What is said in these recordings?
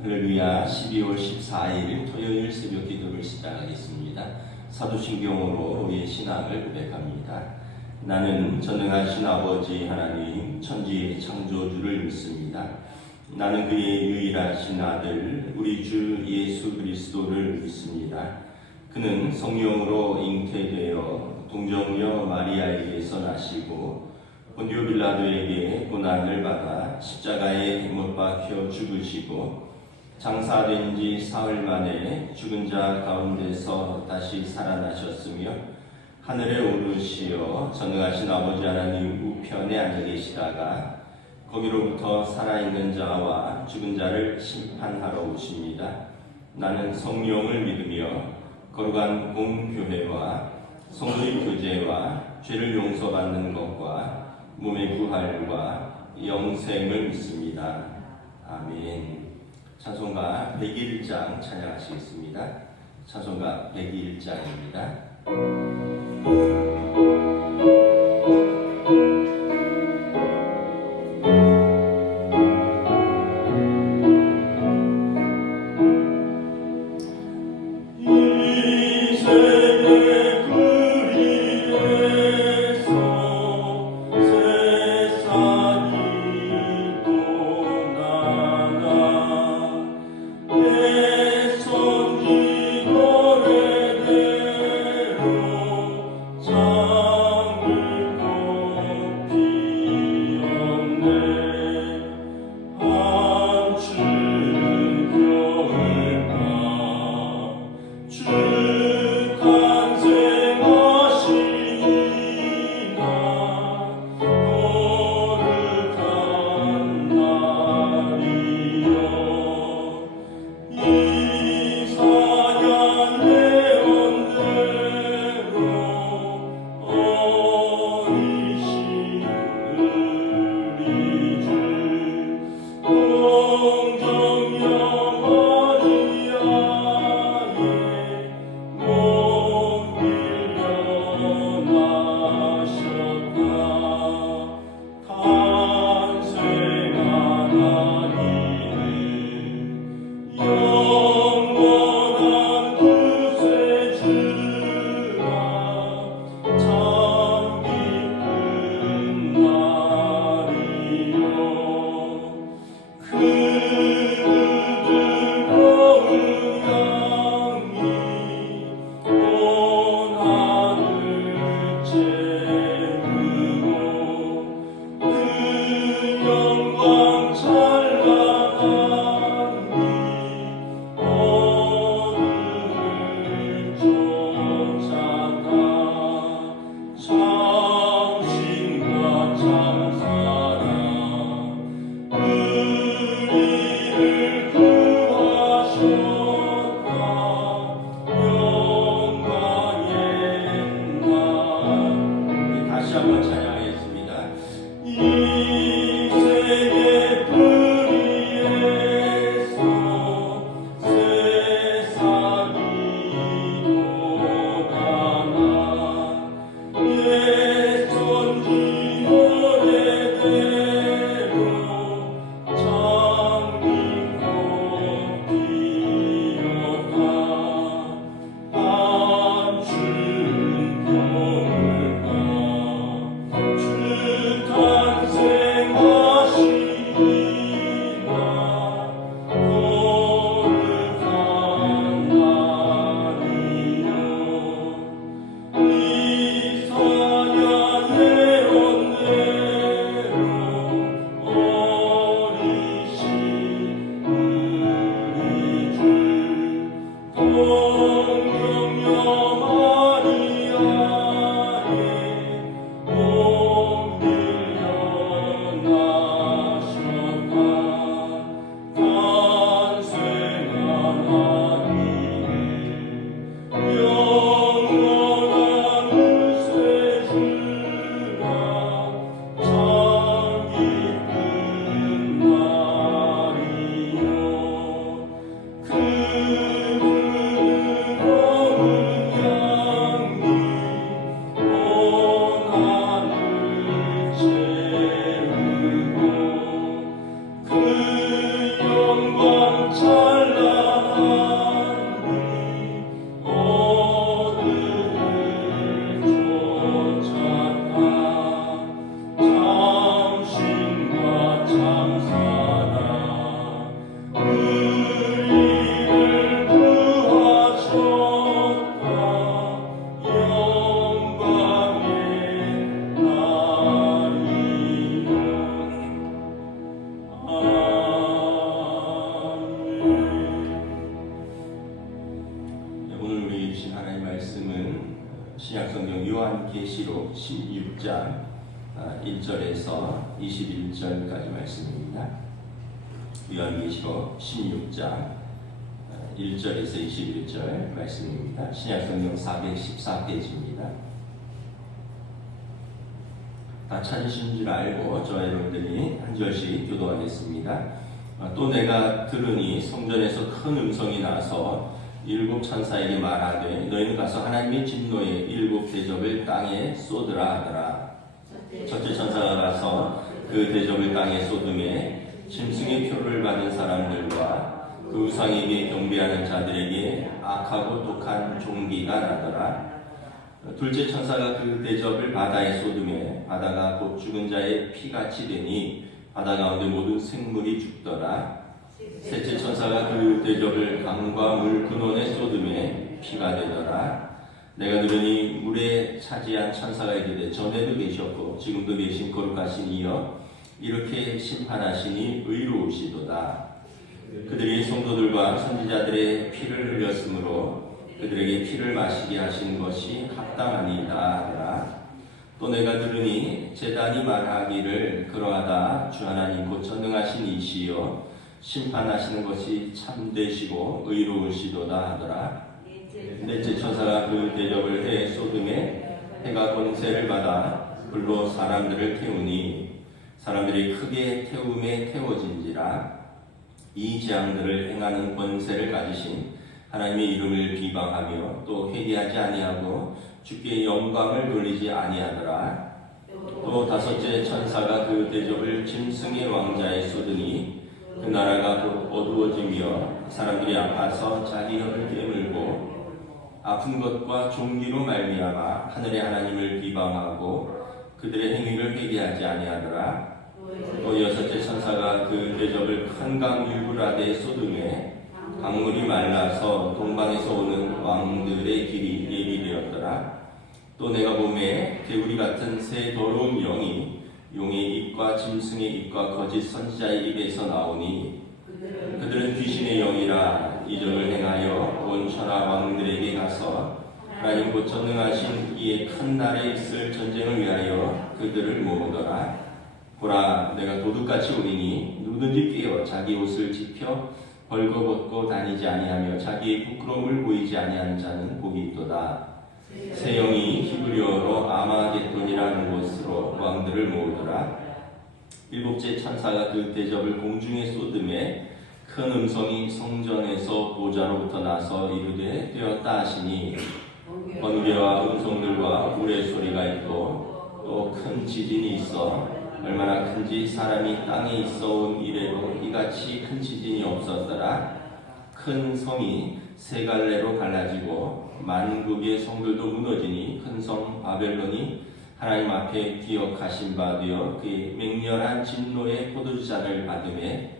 할렐루야. 12월 14일 토요일 새벽 기도를 시작하겠습니다. 사도신경으로 우리의 신앙을 고백합니다. 나는 전능하신 아버지 하나님 천지의 창조주를 믿습니다. 나는 그의 유일하신 아들 우리 주 예수 그리스도를 믿습니다. 그는 성령으로 잉태되어 동정녀 마리아에게서 나시고 본디오 빌라도에게 고난을 받아 십자가에 못 박혀 죽으시고 장사된 지 사흘 만에 죽은 자 가운데서 다시 살아나셨으며 하늘에 오르시어 전능하신 아버지 하나님 우편에 앉아 계시다가 거기로부터 살아있는 자와 죽은 자를 심판하러 오십니다. 나는 성령을 믿으며 거룩한 공교회와 성도의 교제와 죄를 용서받는 것과 몸의 부활과 영생을 믿습니다. 아멘. 찬송가 101장 찬양하시겠습니다. 찬송가 101장입니다. 신약성경 요한계시록 16장 1절에서 21절까지 말씀입니다. 요한계시록 16장 1절에서 21절 말씀입니다. 신약성경 414페이지입니다. 다 찾으신 줄 알고 저와 여러분들이 한 절씩 교도하겠습니다. 또 내가 들으니 성전에서 큰 음성이 나서 일곱 천사에게 말하되 너희는 가서 하나님의 진노의 일곱 대접을 땅에 쏟으라 하더라. 첫째 천사가 가서 그 대접을 땅에 쏟음에 짐승의 표를 받은 사람들과 그 우상에게 경배하는 자들에게 악하고 독한 종기가 나더라. 둘째 천사가 그 대접을 바다에 쏟음에 바다가 곧 죽은 자의 피같이 되니 바다 가운데 모든 생물이 죽더라. 셋째 천사가 그 대접을 강과 물 근원에 쏟음에 피가 되더라. 내가 들으니 물에 차지한 천사가 이르되 전에도 계셨고 지금도 계신 거룩하신 이여 이렇게 심판하시니 의로우시도다. 그들이 성도들과 선지자들의 피를 흘렸으므로 그들에게 피를 마시게 하신 것이 합당하니이다 하더라. 또 내가 들으니 제단이 말하기를 그러하다 주 하나님 곧 전능하신 이시여 심판하시는 것이 참되시고 의로우시도다 하더라. 넷째 천사가 그 대접을 해 쏟음에 해가 권세를 받아 불로 사람들을 태우니 사람들이 크게 태움에 태워진지라. 이 재앙들을 행하는 권세를 가지신 하나님의 이름을 비방하며 또 회개하지 아니하고 주께 영광을 돌리지 아니하더라. 또 다섯째 천사가 그 대접을 짐승의 왕자에 쏟으니 그 나라가 곧 어두워지며 사람들이 아파서 자기 혀를 깨물고 아픈 것과 종기로 말미암아 하늘의 하나님을 비방하고 그들의 행위를 회개하지 아니하더라. 또 여섯째 천사가 그 대접을 큰 강 유브라데에 쏟음에 강물이 말라서 동방에서 오는 왕들의 길이 예비되었더라. 또 내가 보매 개구리 같은 새 더러운 영이 용의 입과 짐승의 입과 거짓 선지자의 입에서 나오니 그들은 귀신의 영이라 이적을 행하여 온 천하 왕들에게 가서 하나님 곧 전능하신 이의 큰 날에 있을 전쟁을 위하여 그들을 모으더라. 보라 내가 도둑같이 오리니 누구든지 깨어 자기 옷을 집혀 벌거벗고 다니지 아니하며 자기의 부끄러움을 보이지 아니하는 자는 복이 있도다. 새 영이 히브리어로 아마겟돈이라는 곳으로 왕들을 모으더라. 일곱째 천사가 그 대접을 공중에 쏟음에 큰 음성이 성전에서 보좌로부터 나서 이르되 되었다 하시니 번개와 음성들과 물의 소리가 있고 또 큰 지진이 있어 얼마나 큰지 사람이 땅에 있어온 이래로 이같이 큰 지진이 없었더라. 큰 성이 세 갈래로 갈라지고 만국의 성들도 무너지니 큰 성 바벨론이 하나님 앞에 기억하신 바 되어 그의 맹렬한 진노의 포도주잔을 받음에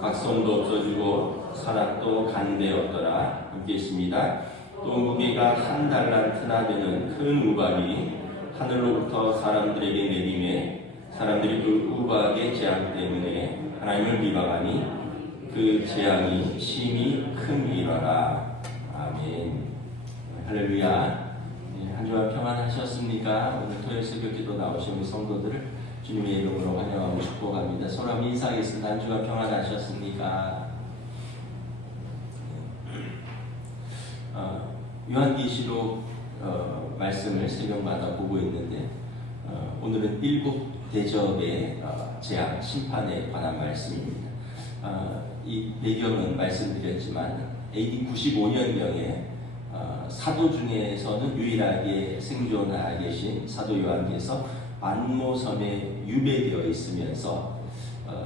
각성도 없어지고 산악도 간되었더라. 함께 있습니다. 또 무게가 한 달란트나 되는 큰 우박이 하늘로부터 사람들에게 내림에 사람들이 그 우박의 재앙 때문에 하나님을 비방하니 그 재앙이 심히 큼이러라. 아멘. 할렐루야. 한 주간 평안하셨습니까? 오늘 토요일 새벽 기도 나오신 우리 성도들을 주님의 이름으로 환영하고 축복합니다. 서로 한번 인사하겠습니다. 한 주간 평안하셨습니까? 요한계시록 말씀을 새벽마다 보고 있는데 오늘은 일곱 대접의 재앙, 심판에 관한 말씀입니다. 이 배경은 말씀드렸지만 AD 95년경에 사도 중에서는 유일하게 생존하고 계신 사도 요한께서 안모섬에 유배되어 있으면서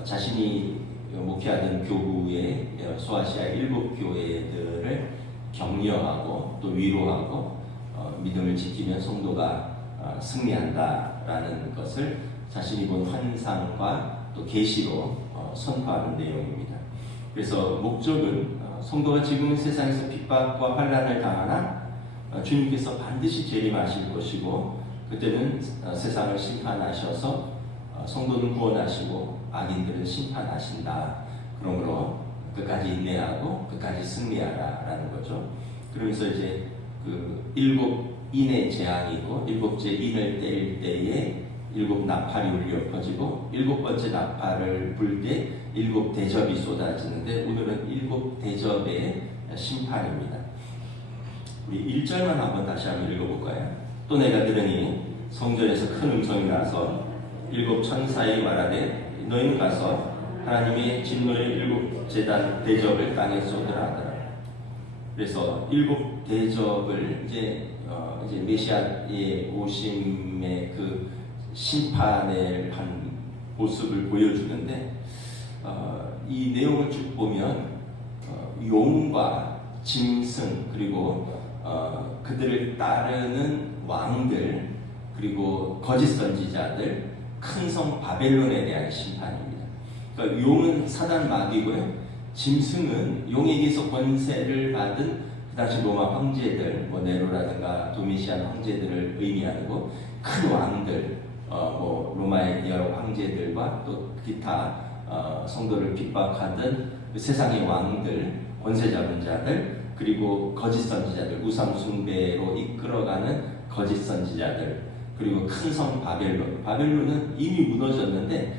자신이 목회하던 교구의 소아시아 7교회들을 격려하고 또 위로하고 믿음을 지키면 성도가 승리한다라는 것을 자신이 본 환상과 또 계시로 선포하는 내용입니다. 그래서 목적은 성도가 지금은 세상에서 핍박과 환난을 당하나 주님께서 반드시 재림하실 것이고 그때는 세상을 심판하셔서 성도는 구원하시고 악인들은 심판하신다. 그러므로 끝까지 인내하고 끝까지 승리하라라는 거죠. 그러면서 이제 그 7인의 재앙이 있고 7째 인을 때릴 때에 7 나팔이 울려 퍼지고 7번째 나팔을 불 때 7 대접이 쏟아지는데 오늘은 7 대접의 심판입니다. 우리 1절만 다시 한번 읽어볼까요? 또 내가 들으니 성전에서 큰 음성이 나서 7 천사에 말하되 너희는 가서 하나님의 진노의 7 제단 대접을 땅에 쏟으라 하더라. 그래서 7 대접을 이제 메시아의 오심의 그 심판을 한 모습을 보여주는데 이 내용을 쭉 보면 용과 짐승 그리고 그들을 따르는 왕들 그리고 거짓 선지자들 큰 성 바벨론에 대한 심판입니다. 그러니까 용은 사단 마귀고요. 짐승은 용에 의해서 권세를 받은 그 당시 로마 황제들, 네로라든가 도미시안 황제들을 의미하고 큰 왕들, 로마의 여러 황제들과 또 기타 성도를 핍박하던 그 세상의 왕들, 권세 잡은 자들, 그리고 거짓 선지자들, 우상 숭배로 이끌어가는 거짓 선지자들, 그리고 큰 성 바벨론. 바벨론은 이미 무너졌는데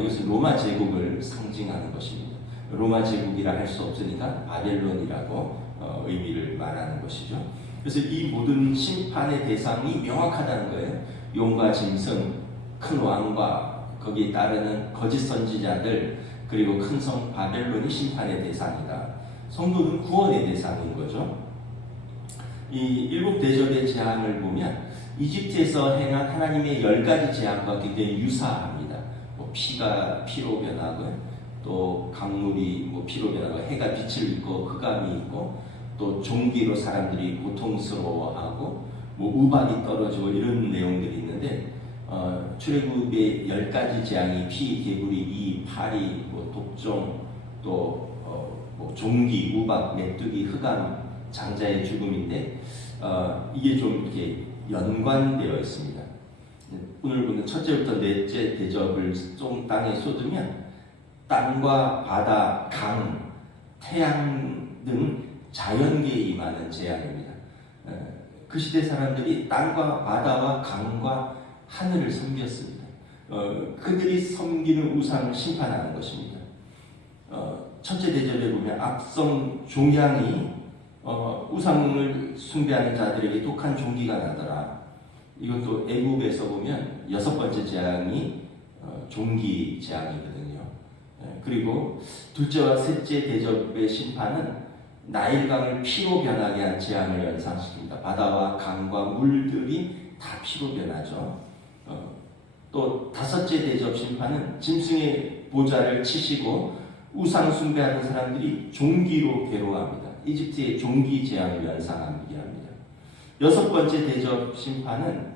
이것은 로마 제국을 상징하는 것입니다. 로마 제국이라 할 수 없으니까 바벨론이라고 의미를 말하는 것이죠. 그래서 이 모든 심판의 대상이 명확하다는 거예요. 용과 짐승, 큰 왕과 거기에 따르는 거짓 선지자들, 그리고 큰 성 바벨론이 심판의 대상이다. 성도는 구원의 대상인 거죠. 이 7 대접의 재앙을 보면 이집트에서 행한 하나님의 10가지 재앙과 굉장히 유사합니다. 피가 피로 변하고 또 강물이 피로 변하고 해가 빛을 잃고 흑암이 있고 또 종기로 사람들이 고통스러워하고 우박이 떨어지고 이런 내용들이 있는데 출애굽의 10가지 재앙이 피, 개구리, 이, 파리, 독종, 또 종기, 우박, 메뚜기, 흑암, 장자의 죽음인데 이게 좀 이렇게 연관되어 있습니다. 오늘 보는 첫째부터 넷째 대접을 땅에 쏟으면 땅과 바다, 강, 태양 등 자연계에 임하는 재앙입니다. 그 시대 사람들이 땅과 바다와 강과 하늘을 섬겼습니다. 그들이 섬기는 우상을 심판하는 것입니다. 첫째 대접에 보면 악성 종양이 우상을 숭배하는 자들에게 독한 종기가 나더라. 이것도 애국에서 보면 6번째 재앙이 종기 재앙이거든요. 그리고 둘째와 셋째 대접의 심판은 나일강을 피로 변하게 한 재앙을 연상시킵니다. 바다와 강과 물들이 다 피로 변하죠. 또 다섯째 대접 심판은 짐승의 보좌를 치시고 우상 숭배하는 사람들이 종기로 괴로워합니다. 이집트의 종기 재앙을 연상하게 합니다. 6번째 대접 심판은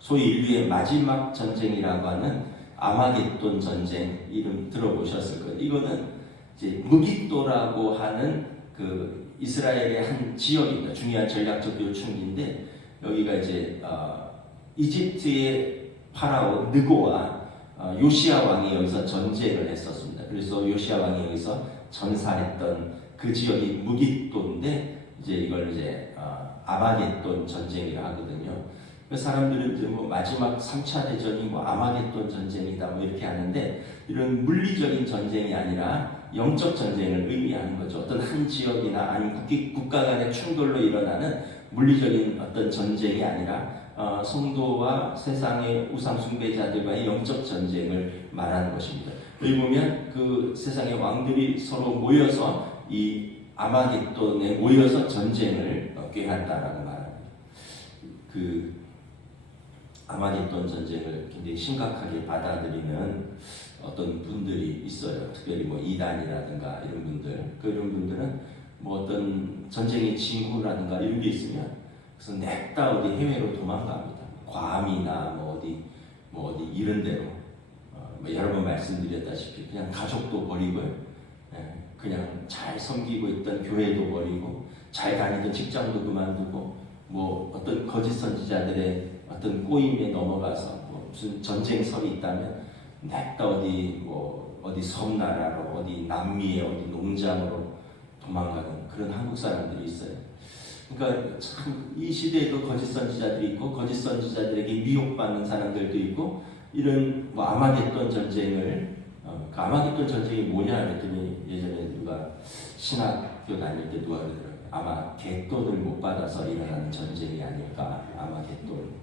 소위 인류의 마지막 전쟁이라고 하는 아마겟돈 전쟁, 이름 들어보셨을 거예요. 이거는 이제 무깃도라고 하는 그 이스라엘의 한 지역입니다. 중요한 전략적 요충지인데 여기가 이제 이집트의 파라오 느고와 요시야 왕이 여기서 전쟁을 했었습니다. 그래서 요시야 왕이 여기서 전사했던 그 지역이 무깃도인데 이제 이걸 이제 아마겟돈 전쟁이라 하거든요. 사람들은 이제 마지막 3차 대전이 아마겟돈 전쟁이다 이렇게 하는데 이런 물리적인 전쟁이 아니라 영적 전쟁을 의미하는 거죠. 어떤 한 지역이나 아니면 국가 간의 충돌로 일어나는 물리적인 어떤 전쟁이 아니라 성도와 세상의 우상 숭배자들과의 영적 전쟁을 말하는 것입니다. 여기 보면 그 세상의 왕들이 서로 모여서 이 아마겟돈에 모여서 전쟁을 꾀한다라고 말합니다. 그 아마겟돈 전쟁을 굉장히 심각하게 받아들이는 어떤 분들이 있어요. 특별히 뭐 이단이라든가 이런 분들, 이런 분들은 뭐 어떤 전쟁의 징후라든가 이런 게 있으면 그래서 냅다 어디 해외로 도망갑니다. 괌이나 뭐 어디 이런 데로 뭐 여러 번 말씀드렸다시피 그냥 가족도 버리고요. 그냥 잘 섬기고 있던 교회도 버리고 잘 다니던 직장도 그만두고 뭐 어떤 거짓 선지자들의 어떤 꼬임에 넘어가서 뭐 무슨 전쟁설이 있다면 냅다 어디 섬나라로 어디 남미의 어디 농장으로 도망가는 그런 한국 사람들이 있어요. 그러니까 참 이 시대에도 거짓 선지자들이 있고 거짓 선지자들에게 미혹받는 사람들도 있고 이런 뭐 아마겟돈 전쟁을 그 아마겟돈 전쟁이 뭐냐 그랬더니 예전에 누가 신학교 다닐 때 누가 그러더라고요. 아마 갯돈을 못 받아서 일어나는 전쟁이 아닐까. 아마겟돈.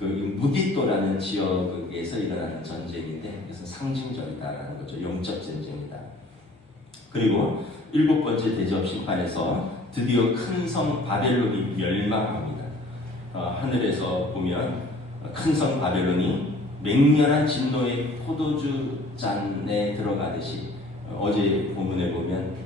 그 무디또라는 지역에서 일어나는 전쟁인데 그래서 상징적이다라는 거죠. 영적 전쟁이다. 그리고 7번째 대접 심판에서 드디어 큰 성 바벨론이 멸망합니다. 하늘에서 보면 큰 성 바벨론이 맹렬한 진노의 포도주 잔에 들어가듯이 어제 본문에 보면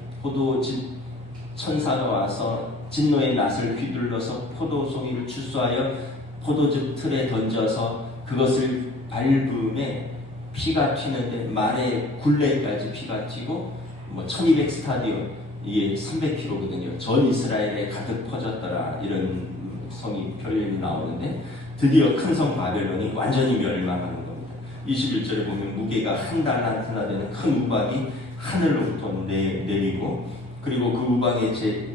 천사가 와서 진노의 낫을 휘둘러서 포도송이를 추수하여 포도즙 틀에 던져서 그것을 밟음에 피가 튀는데 말에 굴레까지 피가 튀고 뭐 1200 스타디움 이게 300km거든요. 전 이스라엘에 가득 퍼졌더라 이런 성이 별명이 나오는데 드디어 큰 성 바벨론이 완전히 멸망하는 겁니다. 21절에 보면 무게가 한 달란트나 되는 큰 우박이 하늘로부터 내리고 그리고 그 우박의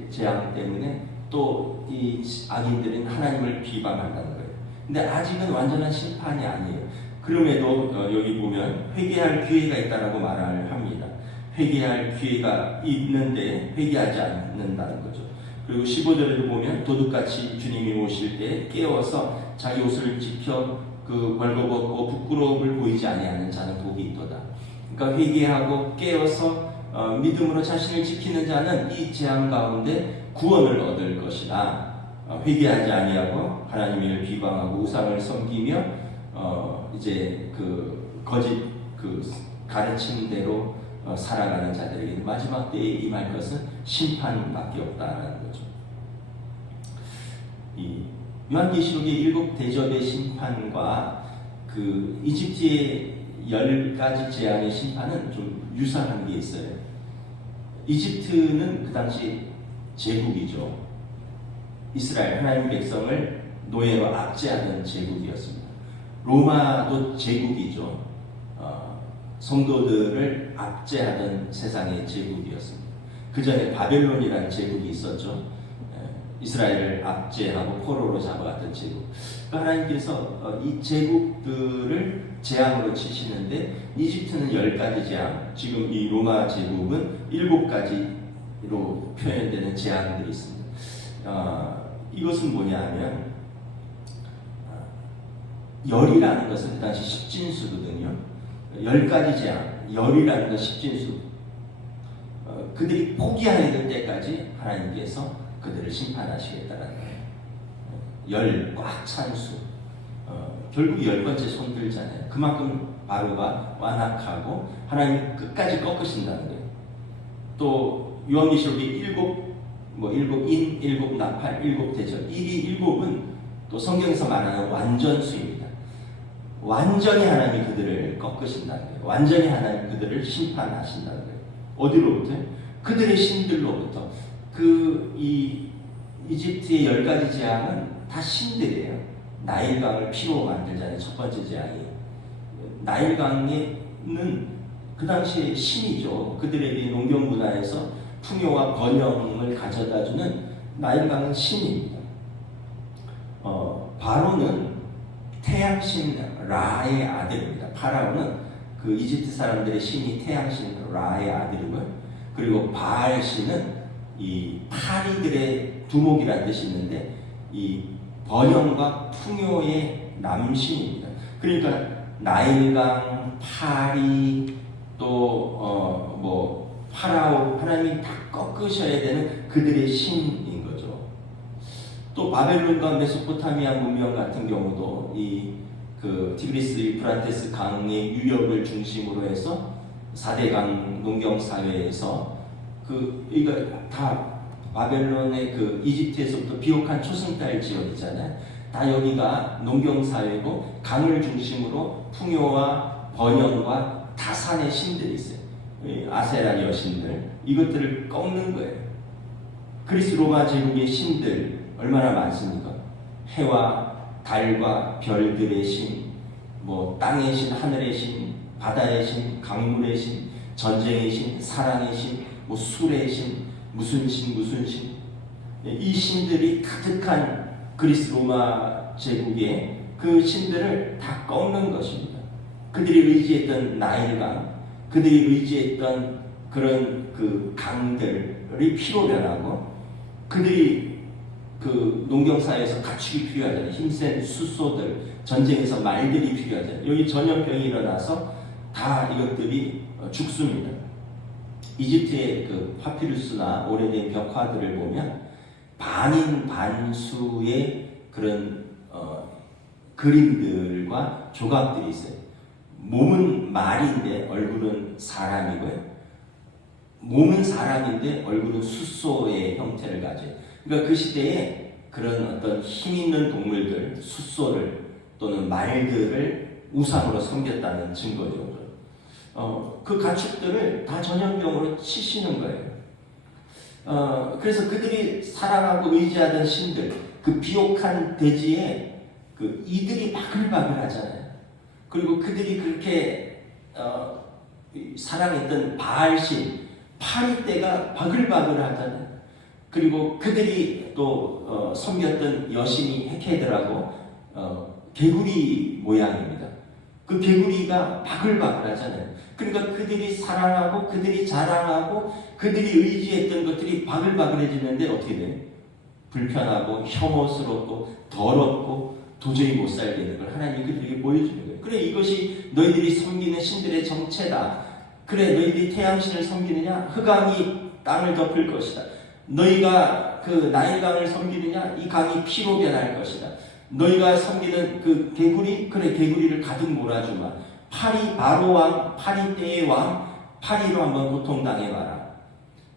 재앙 때문에 또 이 악인들은 하나님을 비방한다는 거예요. 근데 아직은 완전한 심판이 아니에요. 그럼에도 여기 보면 회개할 기회가 있다라고 말을 합니다. 회개할 기회가 있는데 회개하지 않는다는 거죠. 그리고 15절에도 보면 도둑같이 주님이 오실 때 깨어서 자기 옷을 지켜 벌거벗고 부끄러움을 보이지 아니하는 자는 복이 있도다. 그러니까 회개하고 깨어서 믿음으로 자신을 지키는 자는 이 재앙 가운데 구원을 얻을 것이나 회개하지 아니하고 하나님을 비방하고 우상을 섬기며 이제 그 거짓 가르침대로 살아가는 자들에게 마지막 때에 임할 것은 심판밖에 없다라는 거죠. 이 요한계시록의 7 대접의 심판과 그 이집트의 10가지 재앙의 심판은 좀 유사한 게 있어요. 이집트는 그 당시 제국이죠. 이스라엘 하나님 백성을 노예로 압제하던 제국이었습니다. 로마도 제국이죠. 성도들을 압제하던 세상의 제국이었습니다. 그 전에 바벨론이라는 제국이 있었죠. 이스라엘을 압제하고 포로로 잡아갔던 제국. 하나님께서 이 제국들을 재앙으로 치시는데 이집트는 10가지 재앙, 지금 이 로마 제국은 7가지로 표현되는 재앙들이 있습니다. 이것은 뭐냐 하면 열이라는 것은 그 당시 십진수거든요. 10가지 재앙, 열이라는 건 십진수. 그들이 포기하게 될 때까지 하나님께서 그들을 심판하시겠다는 거예요. 열 꽉 찬 수. 결국 10번째 손 들잖아요. 그만큼 바로가 완악하고 하나님 끝까지 꺾으신다는 거예요. 또 요한계시록이 7인, 7 나팔, 7 대접. 이 7은 또 성경에서 말하는 완전수입니다. 완전히 하나님이 그들을 꺾으신다는 거예요. 완전히 하나님 그들을 심판하신다는 거예요. 어디로부터? 그들의 신들로부터. 이 이집트의 10가지 재앙은 다 신들이에요. 나일강을 피로 만들자는 첫 번째 재앙이. 나일강은 그 당시에 신이죠. 그들에게 농경 문화에서 풍요와 번영을 가져다주는 나일강은 신입니다. 바로는 태양신 라의 아들입니다. 파라오는 그 이집트 사람들의 신이 태양신 라의 아들이고요. 그리고 바알 신은 이 파리들의 두목이라는 뜻이 있는데 이 번영과 풍요의 남신입니다. 그러니까 나일강, 파리, 또 파라오, 하나님이 다 꺾으셔야 되는 그들의 신인 거죠. 또 바벨론과 메소포타미아 문명 같은 경우도 그 티그리스 유프라테스 강의 유역을 중심으로 해서 4대강 농경사회에서 이거 다 바벨론의 그 이집트에서부터 비옥한 초승달 지역 있잖아요. 다 여기가 농경사회고 강을 중심으로 풍요와 번영과 다산의 신들이 있어요. 아세라 여신들, 이것들을 꺾는 거예요. 그리스 로마 제국의 신들 얼마나 많습니까? 해와 달과 별들의 신, 뭐 땅의 신, 하늘의 신, 바다의 신, 강물의 신, 전쟁의 신, 사랑의 신, 뭐 술의 신, 무슨 신, 무슨 신. 이 신들이 가득한 그리스 로마 제국의 그 신들을 다 꺾는 것입니다. 그들이 의지했던 나일강, 그들이 의지했던 그런 그 강들이 피로 변하고, 그들이 그 농경사회에서 가축이 필요하잖아요. 힘센 숫소들, 전쟁에서 말들이 필요하잖아요. 여기 전염병이 일어나서 다 이것들이 죽습니다. 이집트의 그 파피루스나 오래된 벽화들을 보면 반인 반수의 그런 그림들과 조각들이 있어요. 몸은 말인데 얼굴은 사람이고요. 몸은 사람인데 얼굴은 숫소의 형태를 가져요. 그러니까 그 시대에 그런 어떤 힘 있는 동물들, 숫소를 또는 말들을 우상으로 섬겼다는 증거죠. 그 가축들을 다 전염병으로 치시는 거예요. 그래서 그들이 사랑하고 의지하던 신들, 그 비옥한 대지에 그 이들이 바글바글 하잖아요. 그리고 그들이 그렇게 사랑했던 바알신, 파리떼가 바글바글 하잖아요. 그리고 그들이 또 섬겼던 여신이 헤케드라고 개구리 모양입니다. 그 개구리가 바글바글 하잖아요. 그러니까 그들이 사랑하고 그들이 자랑하고 그들이 의지했던 것들이 바글바글해지는데 어떻게 돼요? 불편하고 혐오스럽고 더럽고 도저히 못 살게 되는 걸 하나님이 그들에게 보여주는 거예요. 그래, 이것이 너희들이 섬기는 신들의 정체다. 그래, 너희들이 태양신을 섬기느냐? 흑암이 땅을 덮을 것이다. 너희가 그 나일강을 섬기느냐? 이 강이 피로 변할 것이다. 너희가 섬기는 그 개구리? 그래, 개구리를 가득 몰아주마. 파리 바로 왕, 파리떼의 왕, 파리로 한번 고통당해봐라.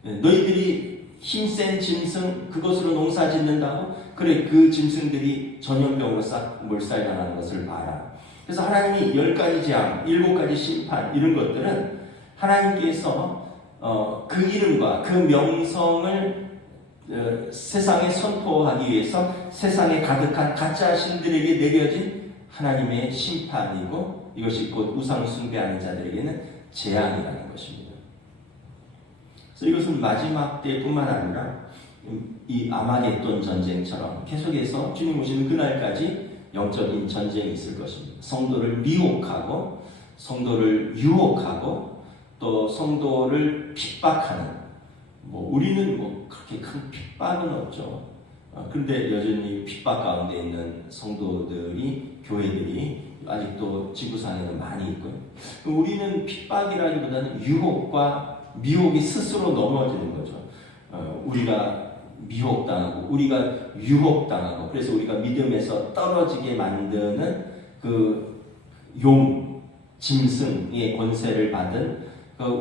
너희들이 힘센 짐승, 그것으로 농사 짓는다고? 그래, 그 짐승들이 전염병으로 싹 몰살당하는 것을 봐라. 그래서 하나님이 10가지 재앙, 7가지 심판, 이런 것들은 하나님께서 그 이름과 그 명성을 세상에 선포하기 위해서 세상에 가득한 가짜 신들에게 내려진 하나님의 심판이고, 이것이 곧 우상 숭배하는 자들에게는 재앙이라는 것입니다. 그래서 이것은 마지막 때뿐만 아니라 이 아마겟돈 전쟁처럼 계속해서 주님 오시는 그날까지 영적인 전쟁이 있을 것입니다. 성도를 미혹하고 성도를 유혹하고 또 성도를 핍박하는, 우리는 그렇게 큰 핍박은 없죠. 그런데 여전히 핍박 가운데 있는 성도들이, 교회들이 아직도 지구상에는 많이 있고요. 우리는 핍박이라기보다는 유혹과 미혹이 스스로 넘어지는 거죠. 우리가 미혹당하고 우리가 유혹당하고, 그래서 우리가 믿음에서 떨어지게 만드는 그 짐승의 권세를 받은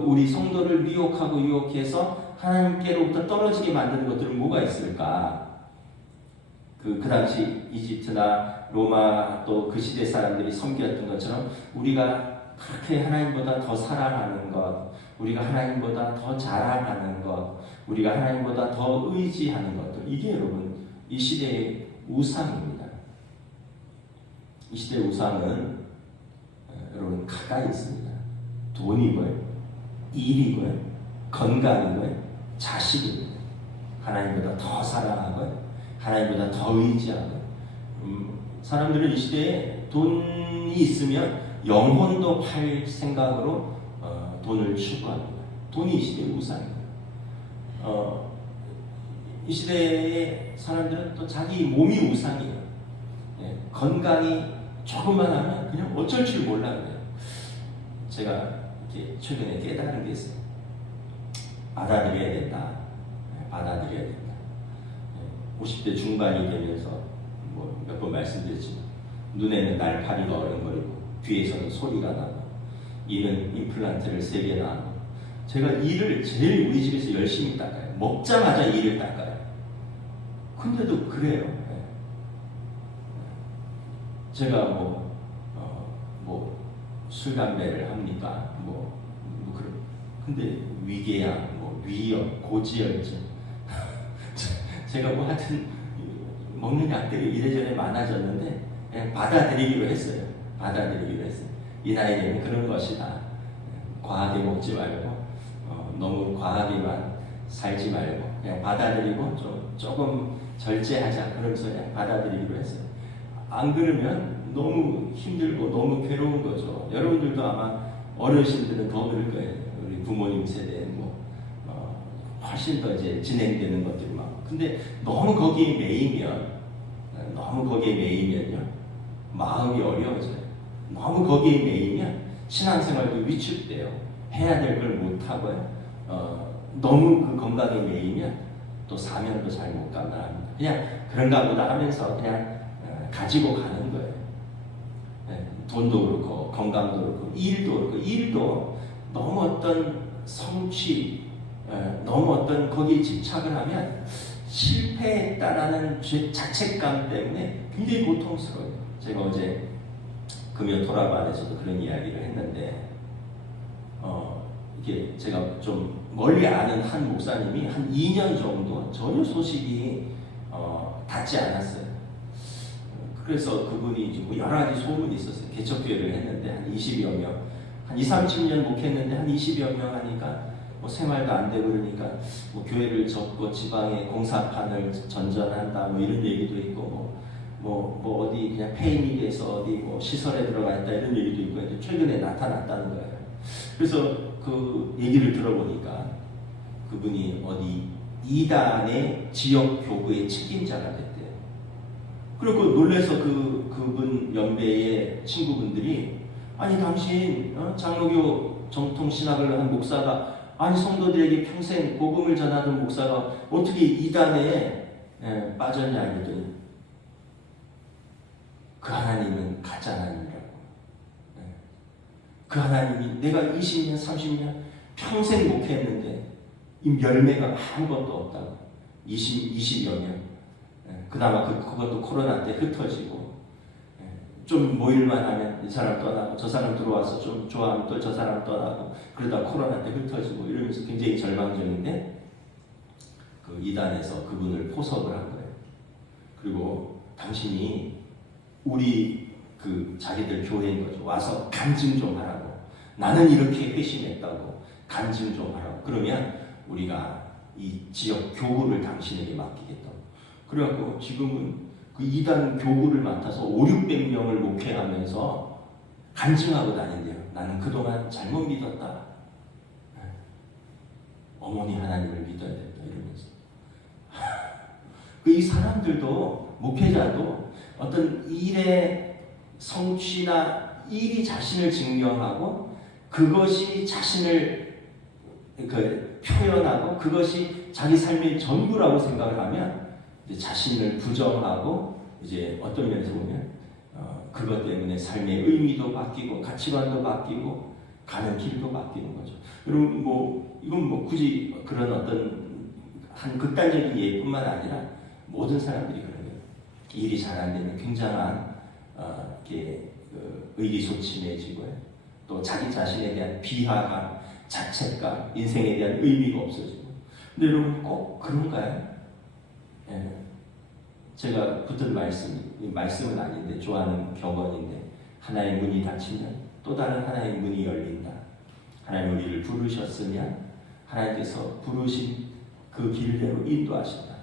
우리 성도를 미혹하고 유혹해서 하나님께로부터 떨어지게 만드는 것들은 뭐가 있을까? 그 당시 이집트나 로마 또 그 시대 사람들이 섬겼던 것처럼 우리가 그렇게 하나님보다 더 사랑하는 것, 우리가 하나님보다 더 자랑하는 것, 우리가 하나님보다 더 의지하는 것들, 이게 여러분 이 시대의 우상입니다. 이 시대의 우상은 여러분 가까이 있습니다. 돈이고요, 일이고요, 건강이고요, 자식입니다. 하나님보다 더 사랑하고요, 하나님보다 더 의지하고요. 사람들은 이 시대에 돈이 있으면 영혼도 팔 생각으로 돈을 추구합니다. 돈이 이 시대의 우상입니다. 이 시대의 사람들은 또 자기 몸이 우상이에요. 건강이 조금만 하면 그냥 어쩔 줄 몰라 그래요. 제가 이렇게 최근에 깨달은 게 있어요. 받아들여야 된다. 받아들여야 된다. 50대 중반이 되면서 몇 번 말씀드렸지만 눈에는 날파리가 어른거리고 귀에서는 소리가 나고 이는 임플란트를 3개나 하고 제가 이를 제일 우리 집에서 열심히 닦아요. 먹자마자 이를 닦아요. 근데도 그래요. 제가 술 담배를 합니까? 그런. 근데 위궤양, 위염, 고지혈증. 제가 하여튼 먹는 약들이 이래저래 많아졌는데 그냥 받아들이기로 했어요. 이 나이 되면 그런 것이다. 과하게 먹지 말고 너무 과하게만 살지 말고 그냥 받아들이고 조금 절제하자 그러면서 그냥 받아들이기로 했어요. 안 그러면 너무 힘들고 너무 괴로운 거죠. 여러분들도 아마 어르신들은 더 그럴 거예요. 우리 부모님 세대는 훨씬 더 이제 진행되는 것들이 많고. 근데 너무 거기에 매이면요 마음이 어려워져요. 너무 거기에 매이면 신앙생활도 위축돼요. 해야 될 걸 못하고요. 너무 그 건강에 매이면 또 사명도 잘 못 감당합니다. 그냥 그런가 보다 하면서 그냥 가지고 가는 거예요. 돈도 그렇고 건강도 그렇고 일도 그렇고 일도 너무 어떤 성취 너무 어떤 거기에 집착을 하면 실패했다라는 자책감 때문에 굉장히 고통스러워요. 제가 어제 금요 토라반에서도 그런 이야기를 했는데 이게 제가 좀 멀리 아는 한 목사님이 한 2년 정도 전혀 소식이 닿지 않았어요. 그래서 그분이 이제 여러 가지 소문이 있었어요. 개척교회를 했는데 한 20여 명, 한 30년 목회했는데 한 20여 명 하니까 생활도 안 되고 그러니까 교회를 접고 지방에 공사판을 전전한다 이런 얘기도 있고 어디 그냥 폐인이 돼서 어디 시설에 들어가 있다 이런 얘기도 있고 이제 최근에 나타났다는 거예요. 그래서 그 얘기를 들어보니까 그분이 어디 이단의 지역 교구의 책임자가 됐대요. 그리고 놀래서 그분 연배의 친구분들이 아니 당신 장로교 정통 신학을 한 목사가 아니 성도들에게 평생 복음을 전하던 목사가 어떻게 이단에 빠졌냐 이랬더니 그 하나님은 가짜 하나님이라고. 그 하나님이 내가 20년 30년 평생 목회했는데 이 열매가 아무것도 없다고. 20여 명. 그나마 그것도 코로나 때 흩어지고 좀 모일만 하면 이 사람 떠나고 저 사람 들어와서 좀 좋아하면 또 저 사람 떠나고 그러다 코로나 때 흩어지고 이러면서 굉장히 절망적인데 그 이단에서 그분을 포섭을 한 거예요. 그리고 당신이 우리 자기들 교회인 거죠. 와서 간증 좀 하라고. 나는 이렇게 회심했다고 간증 좀 하라고. 그러면 우리가 이 지역 교구를 당신에게 맡기겠다고. 그래갖고 지금은 그 이단 교구를 맡아서 500~600명을 목회하면서 간증하고 다닌대요. 나는 그동안 잘못 믿었다. 어머니 하나님을 믿어야 된다 이러면서. 이 사람들도 목회자도 어떤 일의 성취나 일이 자신을 증명하고 그것이 자신을 표현하고 그것이 자기 삶의 전부라고 생각을 하면 이제 자신을 부정하고 이제 어떤 면에서 보면 그것 때문에 삶의 의미도 바뀌고 가치관도 바뀌고 가는 길도 바뀌는 거죠. 여러분 이건 굳이 그런 어떤 한 극단적인 예뿐만 아니라 모든 사람들이 그런 거예요. 일이 잘 안 되면 굉장한 의기소침해지고요. 또 자기 자신에 대한 비하감, 자책감, 인생에 대한 의미가 없어지고. 근데 여러분 꼭 그런가요? 제가 붙은 말씀은 아닌데 좋아하는 격언인데 하나의 문이 닫히면 또 다른 하나의 문이 열린다. 하나님 우리를 부르셨으면 하나님께서 부르신 그 길대로 인도하신다.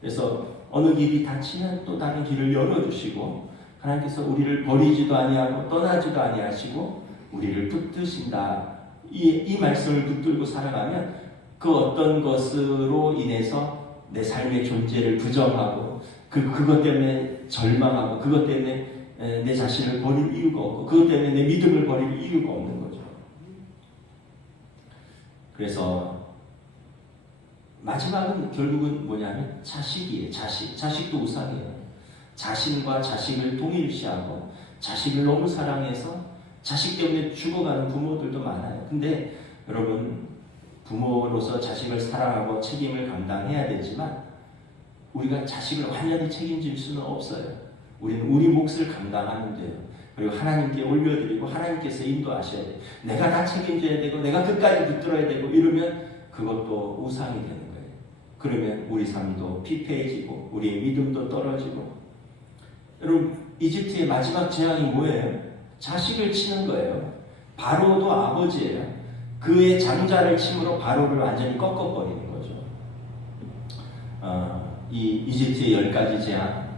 그래서 어느 길이 닫히면 또 다른 길을 열어주시고 하나님께서 우리를 버리지도 아니하고 떠나지도 아니하시고 우리를 붙드신다. 이 말씀을 붙들고 살아가면 그 어떤 것으로 인해서 내 삶의 존재를 부정하고 그것 때문에 절망하고 그것 때문에 내 자신을 버릴 이유가 없고 그것 때문에 내 믿음을 버릴 이유가 없는 거죠. 그래서 마지막은 결국은 뭐냐면 자식이에요. 자식도 우상이에요. 자신과 자식을 동일시하고 자식을 너무 사랑해서 자식 때문에 죽어가는 부모들도 많아요. 근데 여러분, 부모로서 자식을 사랑하고 책임을 감당해야 되지만 우리가 자식을 완전히 책임질 수는 없어요. 우리는 우리 몫을 감당하면 돼요. 그리고 하나님께 올려드리고 하나님께서 인도하셔야 돼요. 내가 다 책임져야 되고 내가 끝까지 붙들어야 되고 이러면 그것도 우상이 되는 거예요. 그러면 우리 삶도 피폐해지고 우리의 믿음도 떨어지고. 여러분, 이집트의 마지막 재앙이 뭐예요? 자식을 치는 거예요. 바로도 아버지예요. 그의 장자를 침으로 바로를 완전히 꺾어버리는 거죠. 이 이집트의 10가지 재앙,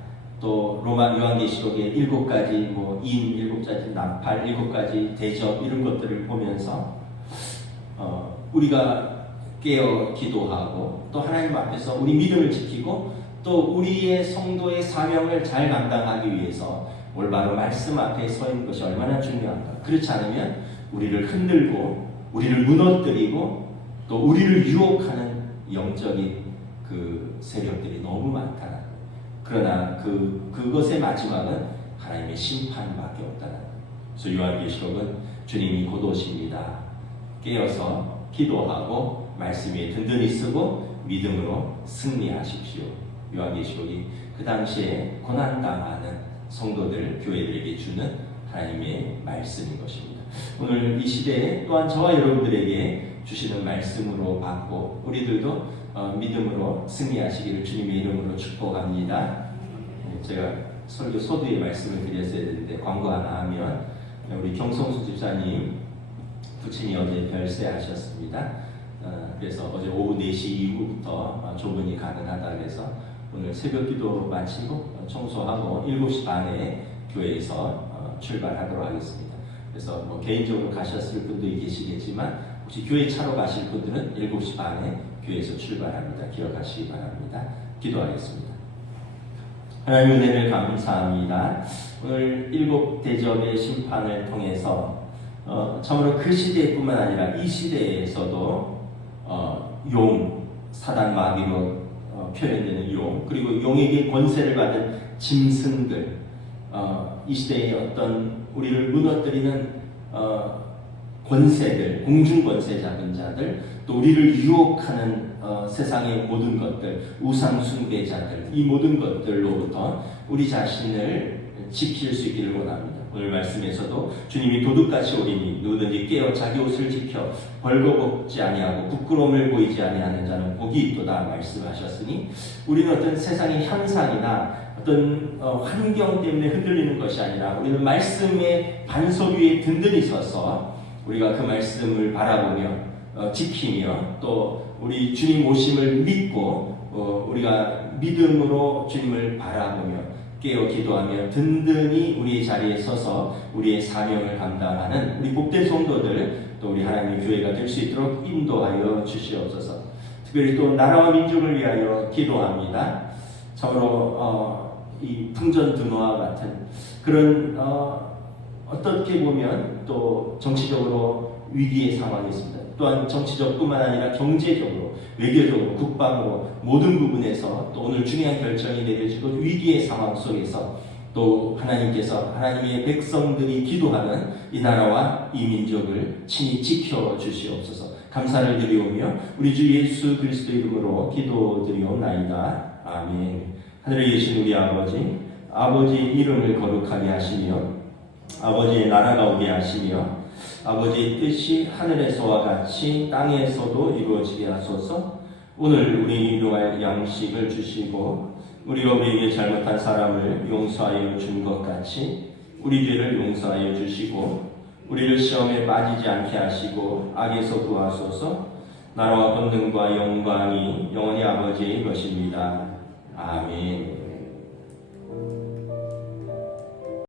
또 로마 요한계시록의 7가지 인, 7가지 나팔, 7가지 대접 이런 것들을 보면서 우리가 깨어 기도하고 또 하나님 앞에서 우리 믿음을 지키고 또 우리의 성도의 사명을 잘 감당하기 위해서 올바로 말씀 앞에 서 있는 것이 얼마나 중요한가. 그렇지 않으면 우리를 흔들고 우리를 무너뜨리고 또 우리를 유혹하는 영적인 그 세력들이 너무 많다. 그러나 그것의 마지막은 하나님의 심판밖에 없다. 그래서 요한계시록은 주님이 곧 오십니다. 깨어서 기도하고 말씀 위에 든든히 쓰고 믿음으로 승리하십시오. 요한계시록이 그 당시에 고난당하는 성도들, 교회들에게 주는 하나님의 말씀인 것입니다. 오늘 이 시대에 또한 저와 여러분들에게 주시는 말씀으로 받고 우리들도 믿음으로 승리하시기를 주님의 이름으로 축복합니다. 제가 설교 소두에 말씀을 드렸어야 되는데 광고 하나 하면 우리 경성수 집사님 부친이 어제 별세하셨습니다. 그래서 어제 오후 4시 이후부터 조문이 가능하다 해서 오늘 새벽기도 마치고 청소하고 7시 반에 교회에서 출발하도록 하겠습니다. 그래서 개인적으로 가셨을 분도 계시겠지만 혹시 교회 차로 가실 분들은 7시 반에 교회에서 출발합니다. 기억하시기 바랍니다. 기도하겠습니다. 하나님 은혜를 감사합니다. 오늘 7 대접의 심판을 통해서 참으로 그 시대뿐만 아니라 이 시대에서도 사단 마귀로 표현되는 그리고 용에게 권세를 받은 짐승들, 이 시대의 어떤 우리를 무너뜨리는 권세들, 공중 권세 잡은 자들, 또 우리를 유혹하는 세상의 모든 것들, 우상 숭배자들, 이 모든 것들로부터 우리 자신을 지킬 수 있기를 원합니다. 오늘 말씀에서도 주님이 도둑같이 오리니 누구든지 깨어 자기 옷을 지켜 벌거벗지 아니하고 부끄러움을 보이지 아니하는 자는 복이 있도다 말씀하셨으니, 우리는 어떤 세상의 현상이나 어떤 환경 때문에 흔들리는 것이 아니라 우리는 말씀의 반석 위에 든든히 서서 우리가 그 말씀을 바라보며 지키며 또 우리 주님 오심을 믿고 우리가 믿음으로 주님을 바라보며 깨어 기도하며 든든히 우리의 자리에 서서 우리의 사명을 감당하는 우리 복된 성도들, 또 우리 하나님의 교회가 될 수 있도록 인도하여 주시옵소서. 특별히 또 나라와 민족을 위하여 기도합니다. 참으로 이 풍전등화와 같은 그런 어떻게 보면 또 정치적으로 위기의 상황이 있습니다. 또한 정치적뿐만 아니라 경제적으로, 외교적으로, 국방으로 모든 부분에서 또 오늘 중요한 결정이 내려지고 위기의 상황 속에서 또 하나님께서 하나님의 백성들이 기도하는 이 나라와 이 민족을 친히 지켜주시옵소서. 감사를 드리오며 우리 주 예수 그리스도 이름으로 기도드리옵나이다. 아멘. 하늘에 계신 우리 아버지 이름을 거룩하게 하시며 아버지의 나라가 오게 하시며 아버지의 뜻이 하늘에서와 같이 땅에서도 이루어지게 하소서. 오늘 우리 일용할 양식을 주시고 우리가 우리에게 잘못한 사람을 용서하여 준 것 같이 우리 죄를 용서하여 주시고 우리를 시험에 빠지지 않게 하시고 악에서 구하소서. 나라와 권능과 영광이 영원히 아버지의 것입니다. 아멘.